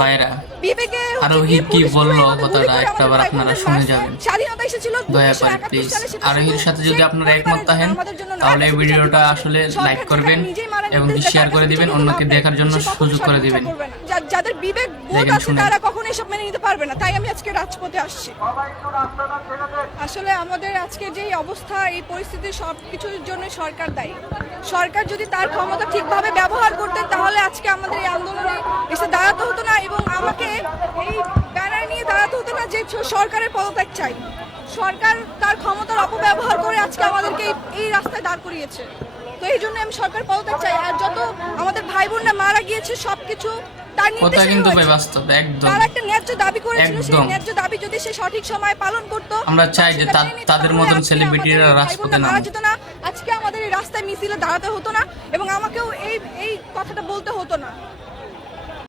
ভাইরা বিবেকে আরোহী কি বললো কথাটা একটাবার আপনারা শুনে যাবেন স্বাধীনতা এসেছিল দয়া করে প্লিজ। আরোহীর সাথে যদি আপনারা একমত থাকেন তাহলে এই ভিডিওটা আসলে লাইক করবেন এবং শেয়ার করে দিবেন, অন্যকে দেখার জন্য সুযোগ করে দিবেন। যাদের বিবেক বোধ আছে তারা কখনো এসব মেনে নিতে পারবে না, তাই আমি আজকে রাজপথে আসছি। আসলে আমাদের আজকে যে অবস্থা, এই পরিস্থিতি সবকিছুর জন্য সরকার দায়ী। সরকার যদি তার ক্ষমতা ঠিকভাবে ব্যবহার করতেন তাহলে আজকে আমাদের এই আন্দোলনে এসে দাঁড়াতে হতো না এবং আমাকে এই ব্যানার নিয়ে দাঁড়াতে হতো না যে সরকারের পদত্যাগ চাই। সরকার তার ক্ষমতার অপব্যবহার করে আজকে আমাদেরকে এই রাস্তায় দাঁড় করিয়েছে। তো এই জন্য আমি সরকার পদত্যাগ চাই। আর যত আমাদের ভাই বোনরা মারা গিয়েছে সবকিছু তার নির্দেশে কিন্তু বাস্তব একদম তার একটা ন্যায্য দাবি করেছিল, সেই ন্যায্য দাবি যদি সে সঠিক সময়ে পালন করত, আমরা চাই যে তাদের মতন সেলিব্রিটিরা রাজপথে মারা যেত না, আজকে আমাদের এই রাস্তায় মিছিলে দাঁড়াতে হতো না এবং আমাকেও এই কথাটা বলতে হতো না।